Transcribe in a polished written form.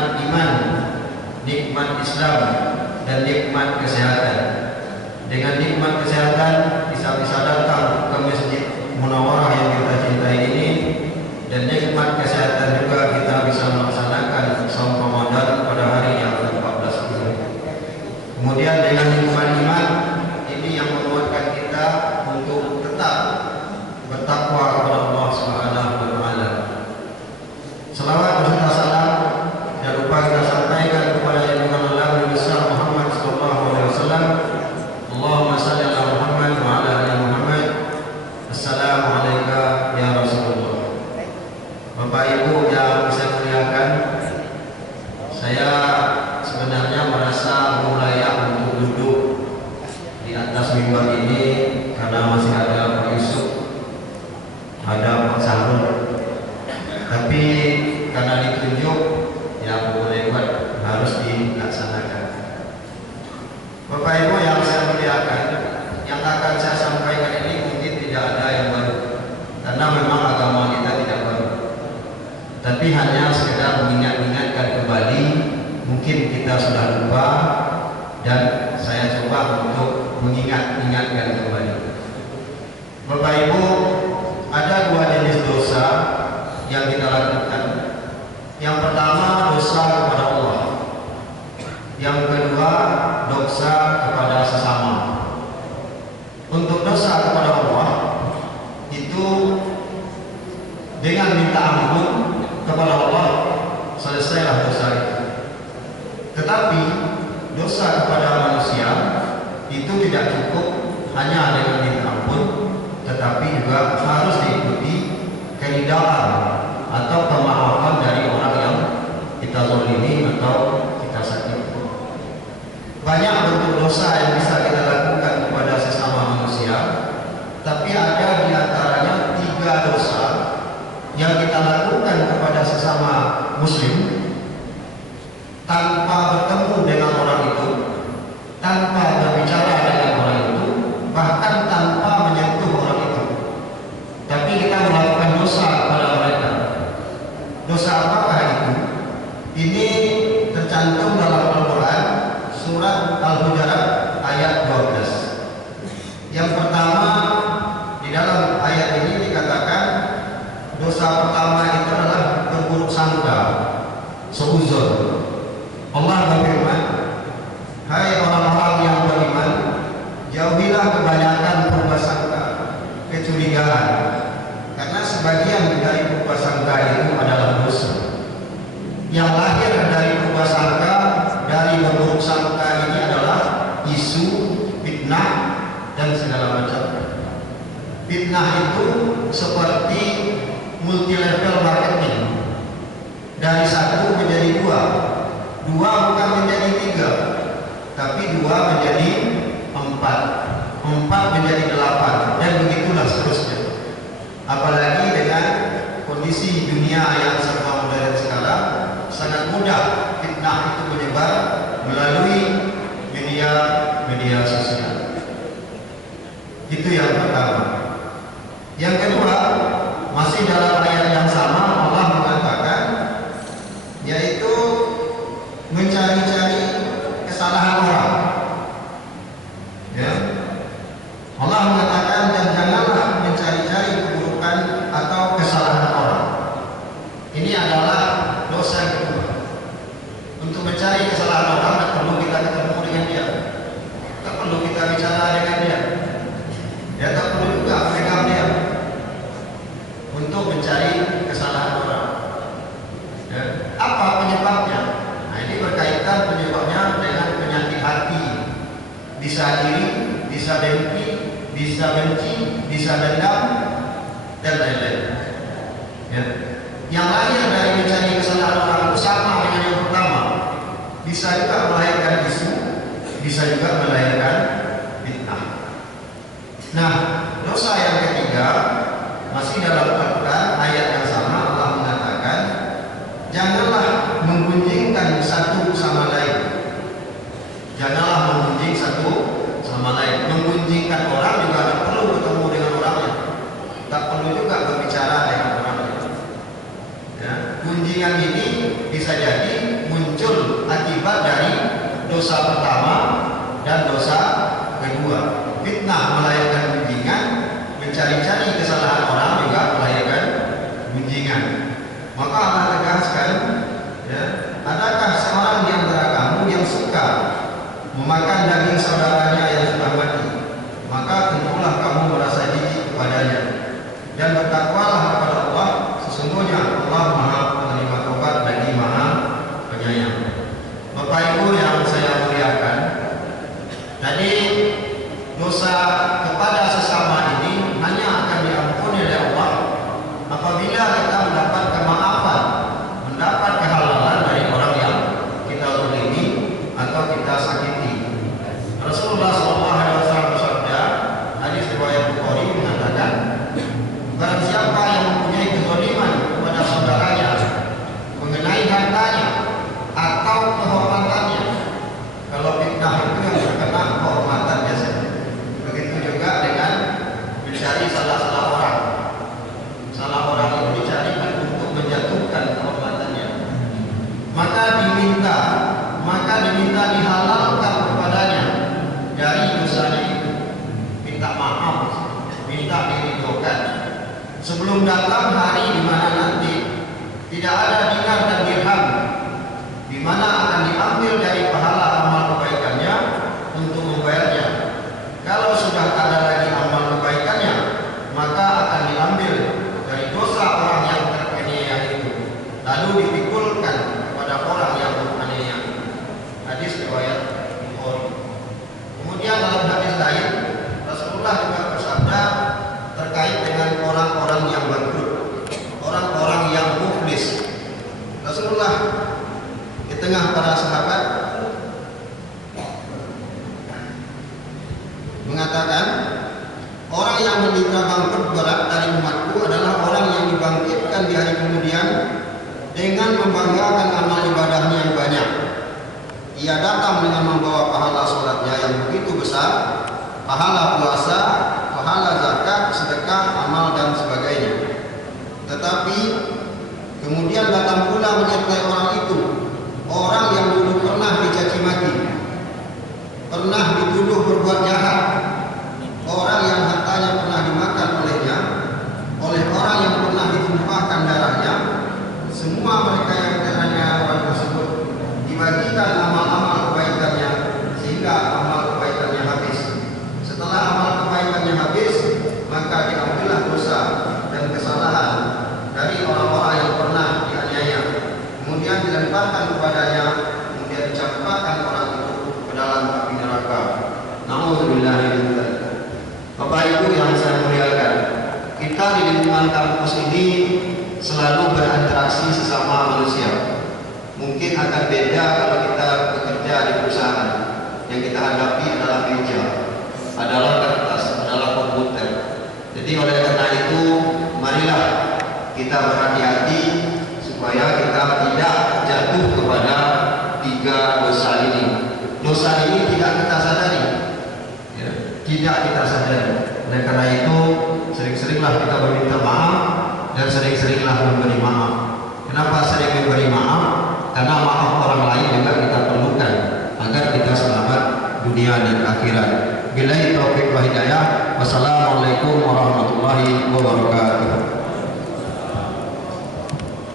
nikmat iman, nikmat Islam, dan nikmat kesehatan. Dengan nikmat kesehatan bisa datang ke Masjid Munawwarah yang kita cintai ini, dan nikmat kesehatan juga kita bisa melaksanakan saum Ramadan pada hari yang ke-14 ini. Kemudian dengan nikmat iman ini yang menguatkan kita untuk tetap bertakwa kepada Allah Subhanahu wa taala. Selawat beserta salam jangan lupa kita sampaikan kepada junjungan Allah Nabi besar Muhammad sallallahu alaihi wasallam. Allahumma shalli ala Muhammad wa ala ali Muhammad. Assalamu alayka ya Rasulullah. Bapak Ibu yang saya muliakan, saya sebenarnya merasa layak untuk duduk di atas mimbar ini karena masih ada Pak Yusuf, ada Pak Sahrul. Tapi karena ditunjuk, ya boleh buat harus dilaksanakan. Bapak Ibu yang saya muliakan, yang akan saya sampaikan ini mungkin tidak ada yang baru, karena memang agama kita tidak baru. Tapi hanya sekedar mengingatkan kembali, mungkin kita sudah lupa, dan saya coba untuk mengingatkan kembali. Bapak Ibu, ada dua jenis dosa yang kita lakukan. Yang pertama, dosa kepada Allah. Yang kedua, dosa kepada sesama. Untuk dosa kepada Allah itu dengan minta ampun kepada Allah, selesailah dosa itu. Tetapi dosa kepada manusia itu tidak cukup hanya dengan minta ampun, tetapi juga harus diikuti keridhaan atau kemaafan dari orang yang kita zalimi atau kita sakiti. Banyak bentuk dosa yang bisa kita lakukan kepada sesama manusia, tapi ada di antaranya 3 dosa yang kita lakukan kepada sesama muslim tanpa bertemu dengan orang itu, tanpa berbicara dengan orang itu, bahkan tanpa menyentuh orang itu, tapi kita melakukan dosa kepada mereka. Dosa apakah itu? Ini tercantum dalam Al-Quran surat Al-Hujurat ayat 12. Yang pertama, di dalam ayat ini dikatakan dosa pertama itu adalah berburuk sangka, seuzon. Allah berfirman, hai orang-orang yang beriman, jauhilah kebanyakan prasangka, kecurigaan, karena sebagian dari prasangka itu adalah dosa. Yang lahir dari prasangka, dari berburuk sangka ini adalah isu, fitnah, dan segala macam. Fitnah itu seperti multi level marketing, dari 1 menjadi 2, 2 bukan menjadi 3, tapi 2 menjadi 4, 4 menjadi 8, dan begitulah seterusnya. Apalagi dengan kondisi dunia yang serba modern sekarang, sangat mudah fitnah itu menyebar melalui media sosial. Itu yang pertama. Yang kedua, masih dalam ayat yang sama Allah mengatakan, yaitu mencari-cari kesalahan orang. Ya. Allah mengatakan, dan janganlah mencari-cari keburukan atau kesalahan orang. Ini adalah dosa yang kedua. Untuk mencari kesalahan orang, tak perlu kita ketemu dengan dia, tak perlu kita bicara dengan dia, ya tak perlu juga memegang dia untuk mencari kesalahan orang. Ya. Apa penyebabnya? Nah, ini berkaitan penyebabnya dengan penyakit hati, bisa iri, bisa dengki, bisa benci, bisa dendam, dan lain-lain. Ya. Yang lahir dari mencari kesalahan orang itu sama dengan yang pertama, bisa juga melahirkan isu, bisa juga melahirkan fitnah. Nah, dosa yang ketiga masih dalam Al-Quran ayat yang sama Allah mengatakan, janganlah menggunjingkan satu sama lain. Janganlah menggunjing satu sama lain. Menggunjingkan orang juga tidak perlu bertemu dengan orangnya, tak perlu juga berbicara dengan orangnya. Ya, gunjingan ini bisa jadi dosa pertama dan dosa kedua. Fitnah melahirkan gunjingan, mencari-cari kesalahan orang juga melahirkan gunjingan. Maka Allah tegaskan, ya, adakah seorang di antara kamu yang suka memakan daging saudaranya yang sudah mati? Maka tentulah kamu merasa jijik kepadanya. Dan bertakwalah kepada Allah, sesungguhnya Allah Maha Penerima Taubat lagi Maha Penyayang. Bapak Ibu yang saya muliakan, tadi dosa kepada sesama ini hanya akan diampuni oleh Allah apabila kita mendapat kemaafan, mendapat kehalalan dari orang yang kita zalimi atau kita sakiti. Rasulullah SAW bersabda, hadis riwayat Bukhari mengatakan, barang siapa yang mempunyai kezaliman kepada saudaranya mengenai hartanya atau kehormatannya, kalau fitnah itu yang terkena kehormatannya saja. Begitu juga dengan mencari salah-salah orang. Salah orang itu dicarikan untuk menjatuhkan kehormatannya. Maka diminta dihalalkan kepadanya dari dosanya itu. Minta maaf, minta diridhokan. Sebelum datang hari di mana nanti tidak ada dinar dan dirham, di mana akan diambil dari pahala amal kebaikannya untuk membayarnya. Kalau sudah tak ada lagi amal kebaikannya, maka akan diambil dari dosa orang yang teraniaya itu, lalu dipikulkan kepada orang yang teraniaya. Hadis riwayat Bukhari. Kemudian dalam hadis lain, Rasulullah juga bersabda terkait dengan orang-orang yang bangkrut, orang-orang yang muflis. Rasulullah di tengah para sahabat mengatakan, orang yang menderita bangkrut berat dari umatku adalah orang yang dibangkitkan di hari kemudian dengan membanggakan amal ibadahnya yang banyak. Ia datang dengan membawa pahala sholatnya yang begitu besar, pahala puasa, pahala zakat, sedekah, amal dan sebagainya. Tetapi kemudian datang pula menyertai orang itu, orang yang dulu pernah dicaci maki, pernah dituduh berbuat jahat, orang yang hartanya pernah dimakan olehnya, oleh orang yang pernah ditumpahkan darahnya. Semua mereka yang teraniaya orang tersebut dibagikan amal-amal kebaikannya sehingga amal kebaikannya habis. Setelah amal kebaikannya habis, maka diambillah dosa dan kesalahan dari orang-orang yang pernah dianiaya, kemudian dilemparkan kepadanya, kemudian dicampakkan orang itu ke dalam api neraka. Nauzubillah min dzalik. Bapak Ibu yang saya muliakan, kita di lingkungan kampus ini selalu berinteraksi sesama manusia. Mungkin akan beda kalau kita bekerja di perusahaan. Yang kita hadapi adalah meja, adalah kertas, adalah komputer. Jadi oleh karena itu, marilah kita berhati-hati supaya kita tidak jatuh kepada tiga dosa ini. Dosa ini tidak kita sadari, ya, tidak kita sadari. Oleh karena itu, sering-seringlah kita meminta maaf dan sering-seringlah memberi maaf. Kenapa sering memberi maaf? Karena maaf orang lain juga kita perlukan agar kita selamat dunia dan akhirat. Billahi taufiq wa hidayah. Wassalamualaikum warahmatullahi wabarakatuh.